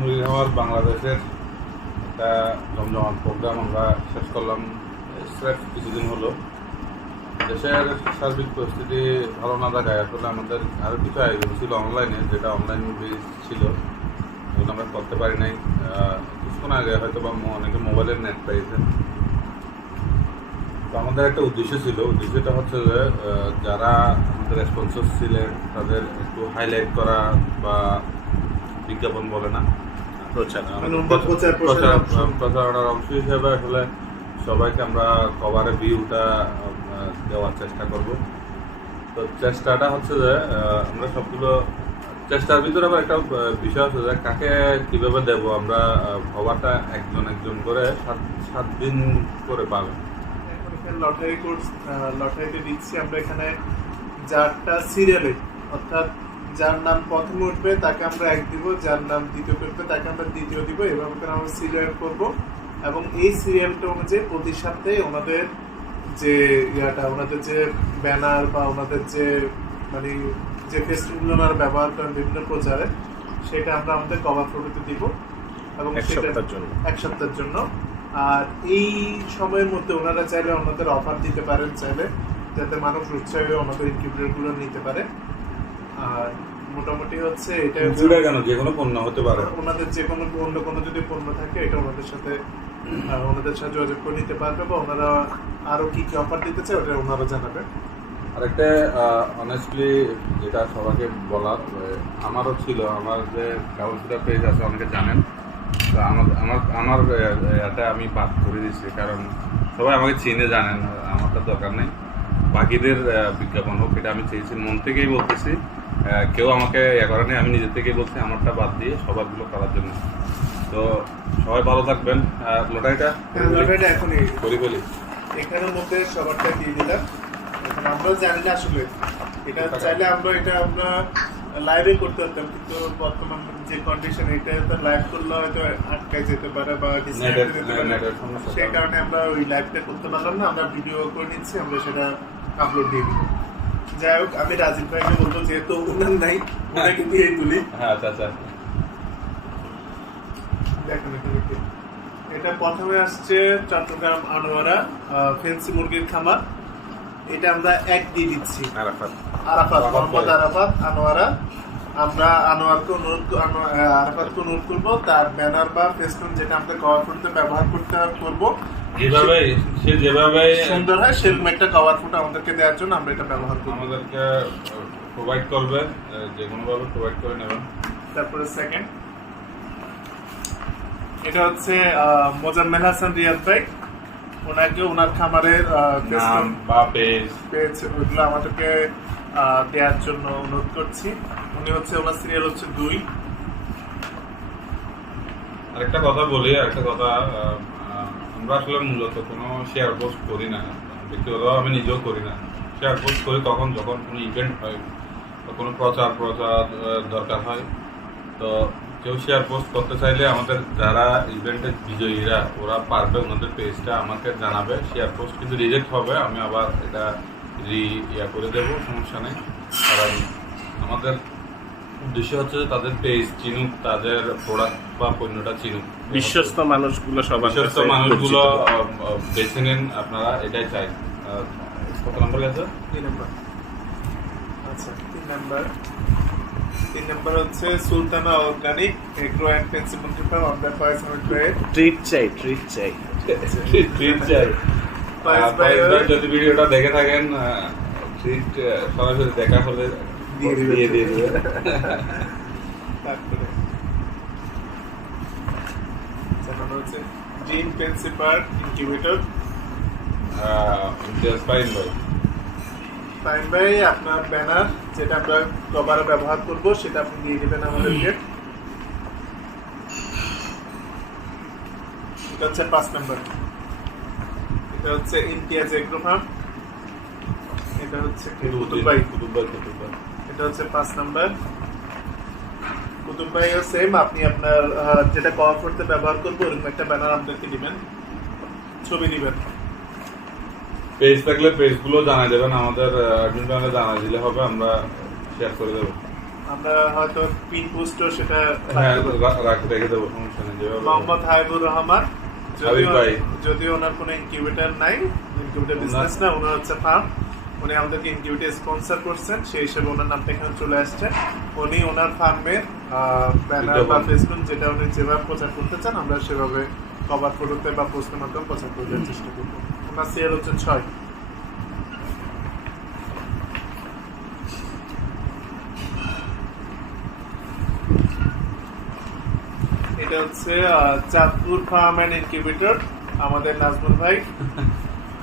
মুরগির খামার বাংলাদেশের একটা জমজমাট প্রোগ্রাম আমরা শেষ করলাম স্রেফ কিছুদিন হলো। দেশের সার্বিক পরিস্থিতি ভালো না থাকায় আসলে আমাদের আরও কিছু আয়োজন ছিল অনলাইনে, যেটা অনলাইন বেস ছিল, এগুলো আমরা করতে পারি নাই। কিছুক্ষণ আগে হয়তো বা অনেকে মোবাইলের নেট পাইছেন। তো আমাদের একটা উদ্দেশ্য ছিল, উদ্দেশ্যটা হচ্ছে যে যারা আমাদের স্পন্সর ছিলেন তাদের একটু হাইলাইট করা বা বিজ্ঞাপন বলে না, প্রচারণার অংশ হিসেবে আসলে সবাইকে আমরা কভারে ভিউটা দেওয়ার চেষ্টা করব। তো চেষ্টাটা হচ্ছে যে আমরা সবগুলো চেষ্টার ভিতরে আবার একটা বিষয় আছে যে কাকে কীভাবে দেবো আমরা, কভারটা একজন একজন করে 7 দিন করে পাবে। লটারি কোর্স লটারিতে দিচ্ছি আমরা এখানে 4টা সিরিয়ালে, অর্থাৎ যার নাম প্রথমে উঠবে তাকে আমরা 1 দিব, যার নাম দ্বিতীয় উঠবে তাকে আমরা দ্বিতীয় দিব, এভাবে করে আমরা সিরিয়াল করব। এবং এই সিরিয়ালটা অনুযায়ী প্রতি সপ্তাহে ওনাদের যে ওনাদের যে ব্যানার বা ওনাদের যে মানে যে ফেস্টুনগুলো ওনারা ব্যবহার করেন বিভিন্ন প্রচারে, সেটা আমরা আমাদের কভার ফটোতে দিব এবং এক সপ্তাহের জন্য। আর এই সময়ের মধ্যে ওনারা চাইলে ওনাদের অফার দিতে পারেন, চাইলে যাতে মানুষ উৎসাহে ওনাদের ইনকিউবেটরগুলো নিতে পারে। আর মোটামুটি হচ্ছে এটা কেন যে কোনো পণ্য হতে পারে, ওনাদের যে কোনো অন্য কোনো যদি পণ্য থাকে এটা ওনাদের সাথে যোগাযোগ করে নিতে পারবে, বা ওনারা আরো কি কি অফার দিতে চায় ওটা ওনারা জানাবে। আরেকটা অনেস্টলি যেটা সবাইকে বলার, আমারও ছিল, আমার যে কাউন্সিলার পেজ আছে অনেকে জানেন, তো আমার এটা আমি বাদ করে দিচ্ছি, কারণ সবাই আমাকে চিনে জানেন, আমারটা দরকার নেই। বাকিদের বিজ্ঞাপন হোক, এটা আমি চেয়েছি, মন থেকেই বলতেছি। কেউ আমাকে করে নেই, আমি নিজের থেকেই বলছি আমারটা বাদ দিয়ে সবারগুলো করার জন্য। তো সবাই ভালো থাকবেন। লটারিটা এখনই বলি এখানের মধ্যে সবারটা দিয়ে দিলাম। এখন আমরা জানি না আসলে এটা চাইলে আমরা লাইভে করতে পারতাম, কিন্তু বর্তমান যে কন্ডিশন, এটা তো লাইভ করলে হয়তো আটকায় যেতে পারে বা সেই কারণে আমরা ওই লাইভটা করতে পারলাম না। আমরা ভিডিও করে নিচ্ছি, আমরা সেটা আপলোড দিয়ে দিব। যাই হোক, আমি রাজীব ভাইকে বলবো, যেহেতু ওনার নাই ওনাকে দিয়েই তুলি। হ্যাঁ আচ্ছা দেখেন এটা প্রথমে আসছে চট্টগ্রাম আনোয়ারা ফেন্সি মুরগির খামার। এটা আমরা 1 দিয়ে দিচ্ছি, আরাফাত মোহাম্মদ আরাফাত আনোয়ারা। আমরা আরাফাতকে অনুরোধ করবো তার ব্যানার বা ফেস্টুন যেটা আমরা কভার ফটোতে ব্যবহার করবো, যেভাবে সুন্দর হয় সেরকম একটা কভার ফটো আমাদেরকে দেওয়ার জন্য আমরা এটা ব্যবহার করবো। আমাদেরকে প্রোভাইড করবে, যে কোনোভাবে প্রোভাইড করে নেবেন। তারপরে সেকেন্ড, এটা হচ্ছে মোজাম্মেল হাসান রিয়াদ ভাই। ওনাকে ওনার খামারের নাম বা পেজ ওইগুলো আমাদেরকে দেওয়ার জন্য অনুরোধ করছি। উনি হচ্ছে ওনার সিরিয়াল হচ্ছে 2। আরেকটা কথা, আমরা আসলে মূলত কোনো শেয়ার পোস্ট করি না, ব্যক্তিগত আমি নিজেও করি না। শেয়ার পোস্ট করি তখন যখন কোনো ইভেন্ট হয় বা কোনো প্রচার দরকার হয়। তো কেউ শেয়ার পোস্ট করতে চাইলে আমাদের যারা ইভেন্টের বিজয়ীরা ওরা পারবে, ওনাদের পেজটা আমাকে জানাবে। শেয়ার পোস্ট কিন্তু রিজেক্ট হবে, আমি আবার এটা করে দেবো, সমস্যা নেই। কারণ আমাদের উদ্দেশ্য হচ্ছে তাদের পেজ চিনুক, তাদের প্রোডাক্ট বা পণ্যটা চিনুক, বিশ্বস্ত মানুষগুলো বেছে নিন আপনারা, এটাই চাই। কত নম্বর গেছে? 3 নম্বর। আচ্ছা, 3 নম্বর হচ্ছে Sultana organic agro and fancy মুরগি ফার্ম। আমরা ট্রিট চাই যদি ভিডিওটা দেখে থাকেন, ট্রিট সরাসরি দেখা হলে দিয়ে দেবে। তারপরে হচ্ছে জিন ফেন্সি পার্ক ইনকিউবেটর। ফাইন ভাই, আপনার ব্যানার যেটা আমরা কভারে ব্যবহার করব সেটা আপনি দিয়ে দেবেন আমাদেরকে। এটা হচ্ছে 5 নম্বর। এটা হচ্ছে ইমতিয়াজ এগ্রো ফার্ম। এটা হচ্ছে কুতুব ভাই। এটা হচ্ছে 5 নম্বর। কুতুব ভাইও সেম, আপনি আপনার যেটা কভার করতে ব্যবহার করবো ওরকম একটা ব্যানার আমাদেরকে দিবেন, ছবি দিবেন। পেজ থাকলে পেজগুলো জানাই দেবেন, আমাদের অ্যাডমিন প্যানেলে জানাই দিলে হবে, আমরা শেয়ার করে দেবো। আমরা হয়তো পিন পোস্টও সেটা হ্যাঁ রাখতে পারি। রেখে দেবো, সমস্যা নেই যেভাবে মোহাম্মদ হাবিবুর রহমান, হাবিব ভাই। যদিও ওনার কোনো ইনকিউবেটর নাই, ইনকিউবেটর বিজনেস না, ওনার হচ্ছে ফার্ম। উনি আমাদেরকে ইনকিউবেটর স্পন্সর করছেন, সেই হিসেবে ওনার নামটা এখানে চলে আসছে। উনি ওনার ফার্মের ব্যানার বা বিজ্ঞাপন। ফেসবুক যেটা উনি যেভাবে প্রচার করতে চান আমরা সেভাবে কভার ফটোতে বা পোস্টের মাধ্যমে প্রচার করে দেওয়ার চেষ্টা করবো। ওনার সেল হচ্ছে 6। এটা হচ্ছে চাঁদপুর ফার্ম অ্যান্ড ইনকিউবেটর, আমাদের নাজমুল ভাই।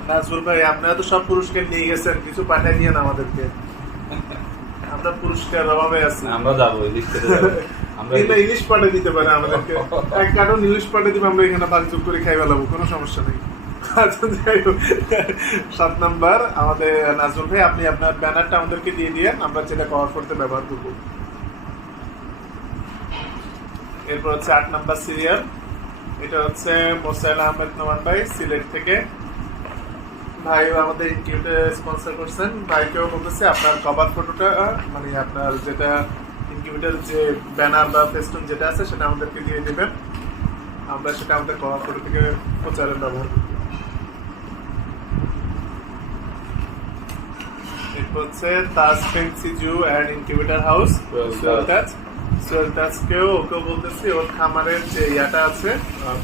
নাজমুল ভাই, আপনারা তো সব পুরস্কার নিয়ে গেছেন, কিছু পাঠিয়ে দিয়েন আমাদেরকে, আমরা পুরস্কার অভাবে আছি। আমরা যাবো ইলিশ খেতে যাবো। আমরা কিংবা ইলিশ পাঠিয়ে দিতে পারে আমাদেরকে, এক কার্টন ইলিশ পাঠিয়ে দিবে, আমরা এখানে ভাগযোগ করে খাই ফেলাবো, কোনো সমস্যা নেই। আচ্ছা, যাই হোক, 7 নাম্বার আমাদের নাজমুল ভাই, আপনি আপনার ব্যানারটা আমাদেরকে দিয়ে দিয়েন, আমরা যেটা কভার করতে ব্যবহার করবো। এরপর হচ্ছে 8 নাম্বার সিরিয়াল, এটা হচ্ছে মোসাইল আহমেদ নোমান ভাই, সিলেট থেকে। ভাই আমাদের ইনকিউবেটর স্পন্সর করছেন, ভাইকেও বলতেছে আপনার কভার ফটোটা, মানে আপনার যেটা ইনকিউবেটর যে ব্যানার বা ফেস্টুন যেটা আছে সেটা আমাদেরকে দিয়ে দিবেন, আমরা সেটা আমাদের কভার ফটো থেকে প্রচারে ব্যবহার করব। এরপর হচ্ছে Taj fancy zoo and incubator house, সোয়েল তাজকেও ওকেও বলতেছি ওর খামারের যে ইয়াটা আছে,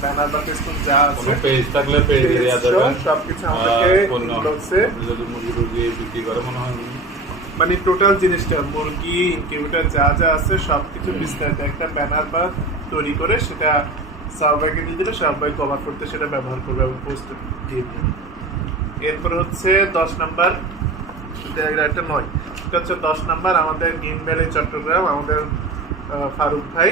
ব্যানার বা ফেস্টুন যা আছে, কোনো পেজ থাকলে পেজ দেওয়া যাবে। সবকিছু আমাদেরকে পণ্য ইনবক্সে, আপনি যদি মুরগি টুরগি বিক্রি করে মনে হয় মানে টোটাল জিনিসটা মুরগি ইনকিউবেটর যা যা আছে সবকিছু বিস্তারিত একটা ব্যানার বা তৈরি করে সেটা সার্ভাইকে দিয়ে দিলে সার্ভাই কভার করতে সেটা ব্যবহার করবে এবং পোস্ট দিয়ে দেবে। এরপর হচ্ছে 10 নাম্বার, এটা 9, এটা হচ্ছে 10 নাম্বার আমাদের গ্রিন ভ্যালি চট্টগ্রাম, আমাদের ফারুক ভাই।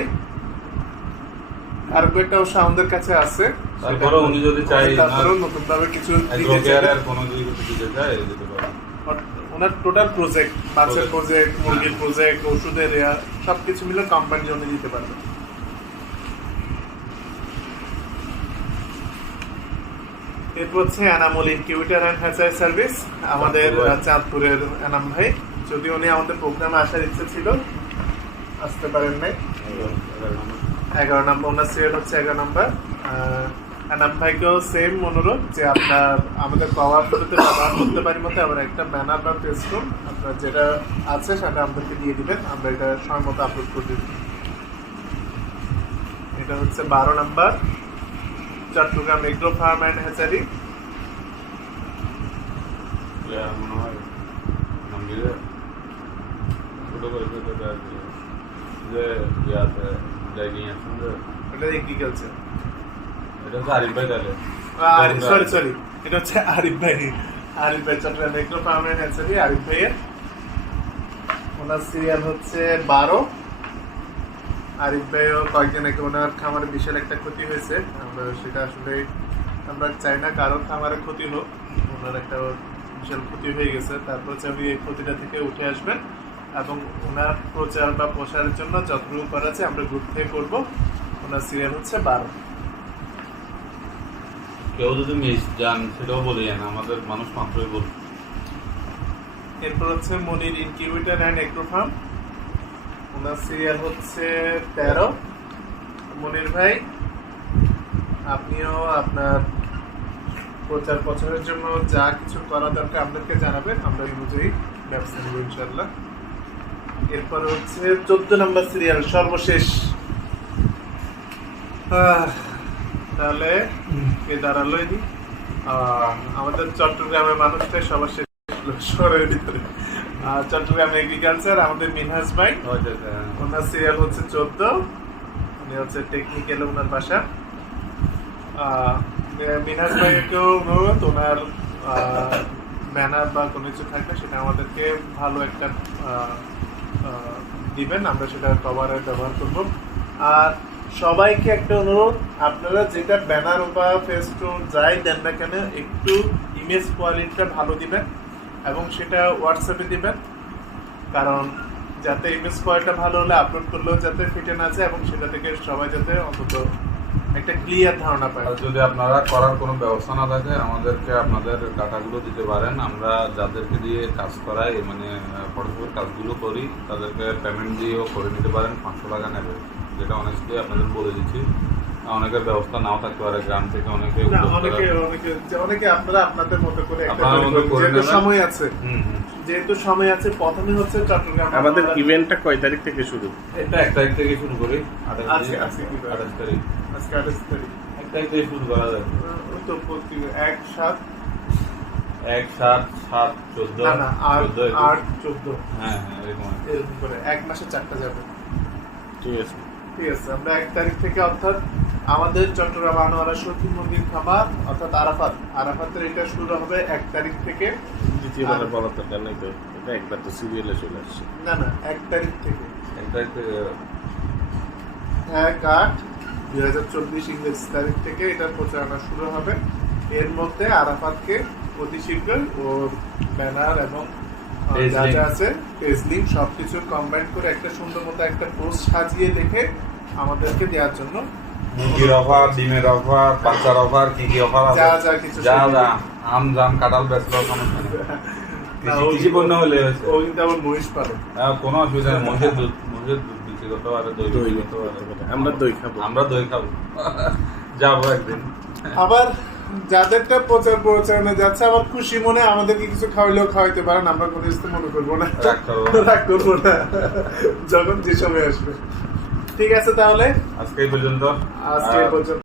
আর একটা অবশ্য আমাদের কাছে আছে, তারপরে উনি যদি চাই তারপরেও নতুন ভাবে কিছু দিতে অ্যাগ্রোকেয়ার চাইলে আর কোনো যদি কিছু দিতে চায় দিতে পারে। ওনার টোটাল প্রজেক্ট, মাছের প্রজেক্ট, মুরগির প্রজেক্ট, ওষুধের সবকিছু মিলে কোম্পানি জন্য দিতে পারবে। এরপর হচ্ছে Enamul incubator and hatchery service, আমাদের চাঁদপুরের এনাম ভাই। যদি উনি আমাদের প্রোগ্রামে আসার ইচ্ছে ছিল, আসতে পারেন নাই। 11 নম্বর ওনার সিরিয়াল হচ্ছে 11 নম্বর। এনাম ভাইকেও সেম অনুরোধ যে আপনার আমাদের কভার ফটোতে ব্যবহার করতে পারি মতো আমরা একটা ব্যানার বা ফেসবুক আপনার যেটা আছে সেটা আমাদেরকে দিয়ে দিবেন, আমরা এটা সময় মতো আপলোড করে দিব। এটা হচ্ছে 12 number Chittagong agro farm and hatchery. মনে হয় নাম দিলে ছোট করে যে ইয়াতে জায়গায় আছেন যে এটা এগ্রিকালচার, এটা হচ্ছে আরিফ ভাই তাহলে। সরি এটা হচ্ছে আরিফ ভাই। আরিফ ভাই Chittagong agro farm and hatchery, Arif ভাইয়ের। ওনার সিরিয়াল হচ্ছে 12। আরিফ ভাইও কয়েকদিন আগে ওনার খামারে বিশাল একটা ক্ষতি হয়েছে, আমরা সেটা আসলে আমরা চাই না কারো খামারে ক্ষতি হোক, ওনার একটা বিশাল ক্ষতি হয়ে গেছে। তারপর হচ্ছে আমি এই ক্ষতিটা থেকে উঠে আসবেন এবং ওনার প্রচার বা প্রসারের জন্য যতটুকু করা আছে আমরা গ্রুপ থেকে করবো। ওনার সিরিয়াল হচ্ছে 12। কেউ যদি মিস যান সেটাও বলে যান, আমাদের মানুষ মাত্রই বলবে। এরপর হচ্ছে Monir incubator and agro farm, ওনার সিরিয়াল হচ্ছে 13। মনির ভাই, আপনিও আপনার প্রচার প্রচারের জন্য যা কিছু করা দরকার আমাদেরকে জানাবেন, আমরা এই অনুযায়ী ব্যবস্থা নেব ইনশাল্লাহ। এরপর হচ্ছে 14 নম্বর সিরিয়াল সর্বশেষ। তাহলে কে দাঁড়ালো এদি? আমাদের চট্টগ্রামের মানুষটাই সবার শেষ শহরের ভিতরে। চট্টগ্রাম এগ্রিকালচার, আমাদের মিনহাজ ভাই, ওনার সিরিয়াল হচ্ছে 14। উনি হচ্ছে টেকনিক্যাল ওনার বাসা। মিনহাজ ভাইকেও অনুরোধ ওনার ব্যানার বা কোনো কিছু থাকবে সেটা আমাদেরকে ভালো একটা দিবেন, আমরা সেটা কভারে ব্যবহার করব। আর সবাইকে একটা অনুরোধ, আপনারা যেটা ব্যানার বা ফেস্টুন যাই দেন না কেন একটু ইমেজ কোয়ালিটিটা ভালো দিবেন এবং সেটা হোয়াটসঅ্যাপে দিবেন, কারণ যাতে ইমেজ কোয়ালিটিটা ভালো হলে আপলোড করলেও যাতে ফিটে না যায় এবং সেটা থেকে সবাই যাতে অন্তত একটা ক্লিয়ার ধারণা পায়। আর যদি আপনারা করার কোনো ব্যবস্থা না থাকে আমাদেরকে আপনাদের ডাটাগুলো দিতে পারেন, আমরা যাদেরকে দিয়ে কাজ করাই মানে ফটোশপের কাজগুলো করি তাদেরকে পেমেন্ট দিয়েও করে নিতে পারেন, 500 টাকা নেবে, যেটা অনেস্টলি আপনাদের বলে দিচ্ছি। অনেকের ব্যবস্থা নাও থাকতে পারে, গ্রাম থেকে অনেকে না, উদ্যোক্তারা- অনেকে আপনারা আপনাদের মতো করে একটা আপনাদের করে মতো করুন। করে যেহেতু নেবেন। সময় আছে, হুম, হুম। যেহেতু সময় আছে, প্রথমে হচ্ছে চট্টগ্রাম আমাদের আমরা- ইভেন্টটা কয় তারিখ থেকে শুরু? এটা 1 তারিখ থেকে শুরু করি, 28 আজকে- আজকে কি বার? 28 তারিখ, আজকে 28 তারিখ। 1 তারিখ থেকে শুরু করা যায়। ওই তো 1/7 1, 7, 7, 14, না 8 14, 14 হ্যাঁ হ্যাঁ এরকম আর কি। এরকম করে এক মাসে 4টা যাবে। ঠিক আছে। ঠিক আছে, আমরা 1 তারিখ থেকে অর্থাৎ আমাদের চট্টগ্রাম আনোয়ারা শহীদ মন্দির খামার অর্থাৎ আরাফাতের এটা শুরু হবে 1 তারিখ থেকে। দ্বিতীয়বার বলার দরকার নাই তো, এটা একবার তো সিরিয়ালে চলে আসছে। না 1 তারিখ থেকে 1 তারিখ থেকে 1/8/2024 ইংরেজি তারিখ থেকে এটার প্রচারণা শুরু হবে। এর মধ্যে আরাফাতকে অতি শীঘ্রই ওর ব্যানার এবং Page যা link। যা আছে পেজ লিঙ্ক সবকিছু কম্বাইন করে একটা সুন্দর মতো একটা পোস্ট সাজিয়ে দেখে আমাদেরকে দেওয়ার জন্য মুরগির অফার, ডিমের অফার, বাচ্চার অফার, কি কি অফার আছে, যা যা কিছু যা সব- যা আম জাম কাঁঠাল বেচলো সমস্যা নেই। না, কৃষি পণ্য হলে হয়েছে। ও কিন্তু আমার মহিষ পালন। কোনো অসুবিধা নেই, মহিষের দুধ বিক্রি করতে পারে, দই দই বিক্রি করতে পারে। আমরা দই খাবো। আমরা দই খাবো। যাবো একদিন। আবার যাদেরটা প্রচারণা যাচ্ছে আবার খুশি মনে আমাদেরকে কিছু খাওয়াইলেও খাওয়াইতে পারেন, আমরা কোনো কিছু মনে করবো না, রাগ করবো না। রাগ করবো না যখন যে সময় আসবে। ঠিক আছে, তাহলে আজকে এই পর্যন্ত। আজকে এই পর্যন্ত।